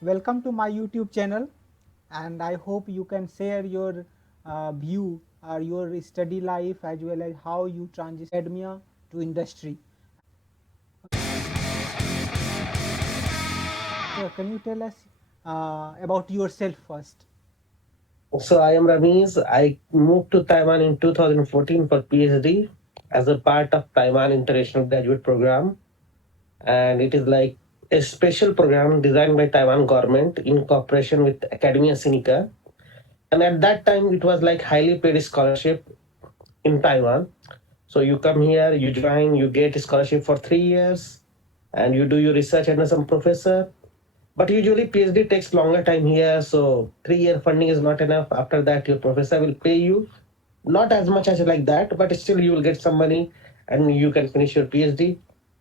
Welcome to my YouTube channel, and I hope you can share your view or your study life as well as how you transition academia to industry. So, can you tell us about yourself first? So I am Rameez. I moved to Taiwan in 2014 for PhD as a part of Taiwan International Graduate Program, and it is like a special program designed by Taiwan government in cooperation with Academia Sinica. And at that time, it was like highly paid scholarship in Taiwan. So you come here, you join, you get a scholarship for 3 years, and you do your research under some professor. But usually PhD takes longer time here, so 3 year funding is not enough. After that, your professor will pay you not as much as like that, but still you will get some money and you can finish your PhD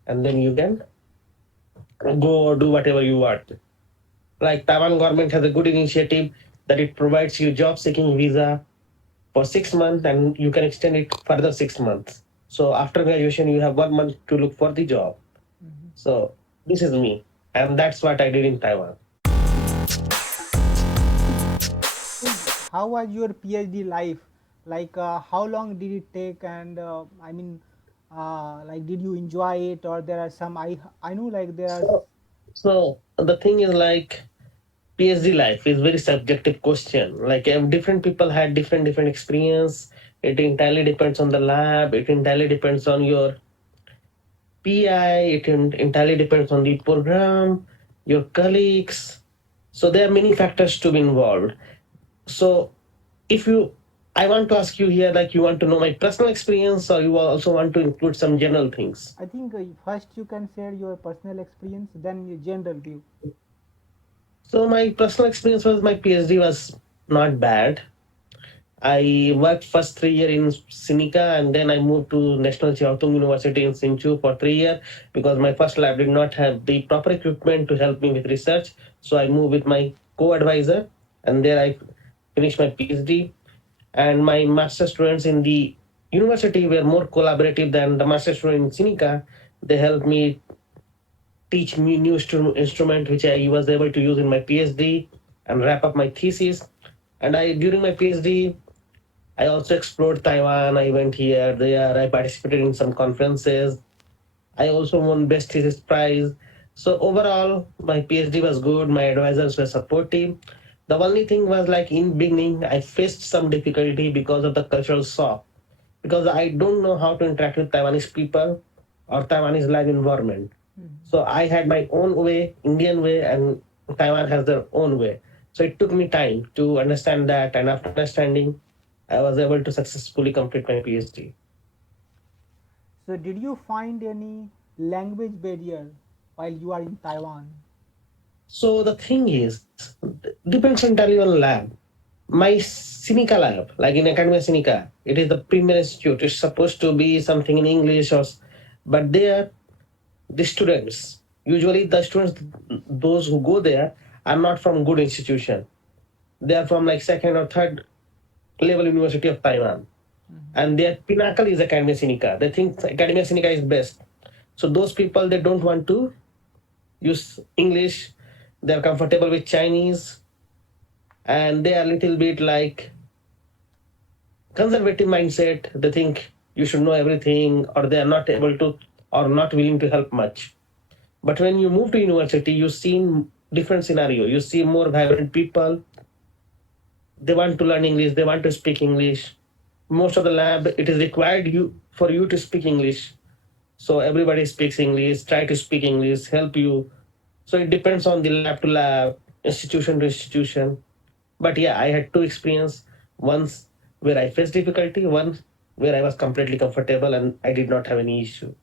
and then you can go do whatever you want. Like Taiwan government has a good initiative that it provides you job seeking visa for 6 months and you can extend it further 6 months. So after graduation, you have 1 month to look for the job. Mhm. So this is me, and that's what I did in Taiwan. So, how was your PhD life? Like, how long did it take? And like, did you enjoy it, or there are some? I know like there are. So, so the thing is like PhD life is very subjective question. Like different people had different experience. It entirely depends on the lab. It entirely depends on your PI. It entirely depends on the program, your colleagues. So there are many factors to be involved. So if you, I want to ask you here, like you want to know my personal experience, or you also want to include some general things. I think first you can share your personal experience, then your general view. So my personal experience was my PhD was not bad. I worked first 3 year in Sinica and then I moved to National Chiao Tung University in Sinchu for 3 year because my first lab did not have the proper equipment to help me with research. So I moved with my co-advisor and there I finished my PhD. And my master students in the university were more collaborative than the master student in Sinica. They helped me teach me new instrument which I was able to use in my PhD and wrap up my thesis. And I during my PhD I also explored Taiwan. I went here, there. I participated in some conferences. I also won Best Thesis Prize. So overall, my PhD was good. My advisors were supportive. The only thing was like in beginning, I faced some difficulty because of the cultural shock. Because I don't know how to interact with Taiwanese people or Taiwanese live environment. Mhm. So I had my own way, Indian way, and Taiwan has their own way. So it took me time to understand that, and after understanding, I was able to successfully complete my PhD. So, did you find any language barrier while you are in Taiwan? So the thing is, depends entirely on lab. My Sinica lab, like in Academia Sinica, it is the premier institute. It's supposed to be something in English, but there the students, usually the students, those who go there are not from good institution. They are from like second or third level University of Taiwan, Mhm. and their pinnacle is Academia Sinica. They think Academia Sinica is best. So those people they don't want to use English. They're comfortable with Chinese, and they are a little bit like conservative mindset. They think you should know everything, or they are not able to, or not willing to help much. But when you move to university, you see different scenario. You see more vibrant people. They want to learn English. They want to speak English. Most of the lab, it is required you for you to speak English. So everybody speaks English. Try to speak English. Help you. So it depends on the lab to lab, institution to institution. But yeah, I had two experience. Once where I faced difficulty. One where I was completely comfortable and I did not have any issue.